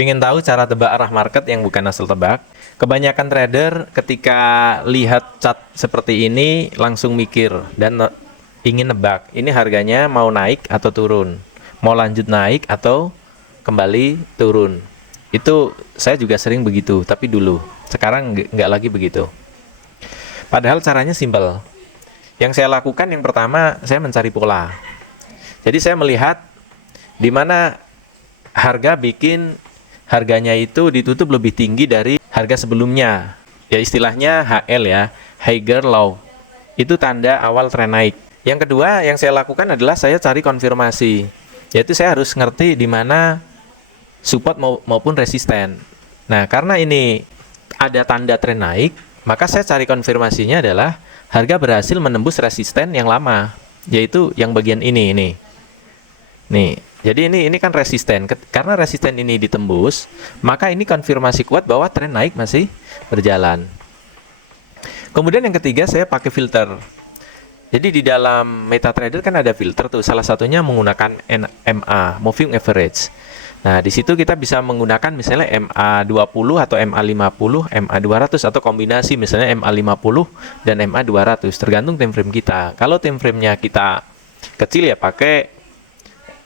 Pengen tahu cara tebak arah market yang bukan asal tebak? Kebanyakan trader ketika lihat chart seperti ini langsung mikir dan ingin nebak. Ini harganya mau naik atau turun, mau lanjut naik atau kembali turun. Itu saya juga sering begitu, tapi dulu. Sekarang nggak lagi begitu. Padahal caranya simpel. Yang saya lakukan yang pertama, saya mencari pola. Jadi saya melihat di mana harga bikin harganya itu ditutup lebih tinggi dari harga sebelumnya. Ya istilahnya HL ya, Higher Low. Itu tanda awal tren naik. Yang kedua yang saya lakukan adalah saya cari konfirmasi. Yaitu saya harus ngerti di mana support maupun resisten. Nah, karena ini ada tanda tren naik, maka saya cari konfirmasinya adalah harga berhasil menembus resisten yang lama, yaitu yang bagian ini. Nih, jadi ini kan resisten. Karena resisten ini ditembus, maka ini konfirmasi kuat bahwa tren naik masih berjalan. Kemudian yang ketiga saya pakai filter. Jadi di dalam MetaTrader kan ada filter tuh, salah satunya menggunakan MA, Moving Average. Nah, di situ kita bisa menggunakan misalnya MA20 atau MA50, MA200 atau kombinasi misalnya MA50 dan MA200, tergantung time frame kita. Kalau time frame-nya kita kecil ya pakai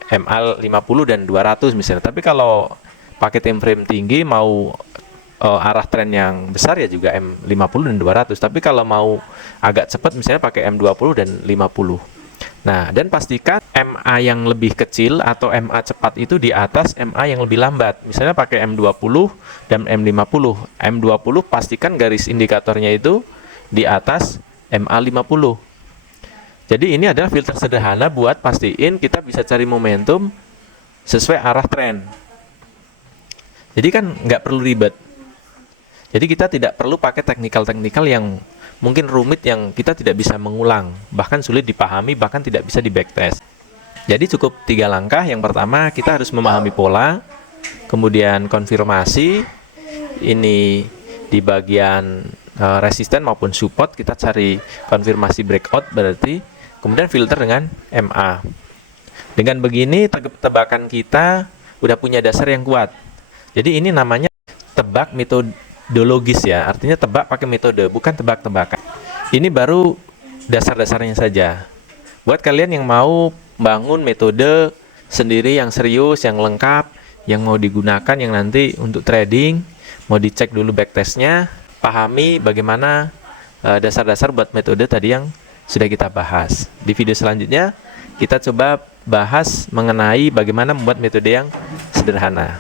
MA50 dan 200 misalnya. Tapi kalau pakai time frame tinggi mau arah tren yang besar ya juga M50 dan 200. Tapi kalau mau agak cepat misalnya pakai M20 dan 50. Nah, dan pastikan MA yang lebih kecil atau MA cepat itu di atas MA yang lebih lambat. Misalnya pakai M20 dan M50. M20 pastikan garis indikatornya itu di atas MA50. Jadi ini adalah filter sederhana buat pastiin kita bisa cari momentum sesuai arah tren. Jadi kan nggak perlu ribet. Jadi kita tidak perlu pakai teknikal-teknikal yang mungkin rumit yang kita tidak bisa mengulang, bahkan sulit dipahami, bahkan tidak bisa di backtest. Jadi cukup 3 langkah. Yang pertama kita harus memahami pola, kemudian konfirmasi. Ini di bagian resisten maupun support kita cari konfirmasi breakout berarti, kemudian filter dengan MA. Dengan begini tebakan kita udah punya dasar yang kuat. Jadi ini namanya tebak metodologis ya, artinya tebak pakai metode, bukan tebak-tebakan. Ini baru dasar-dasarnya saja. Buat kalian yang mau bangun metode sendiri yang serius, yang lengkap, yang mau digunakan, yang nanti untuk trading, mau dicek dulu backtestnya, pahami bagaimana dasar-dasar buat metode tadi yang sudah kita bahas. Di video selanjutnya kita coba bahas mengenai bagaimana membuat metode yang sederhana.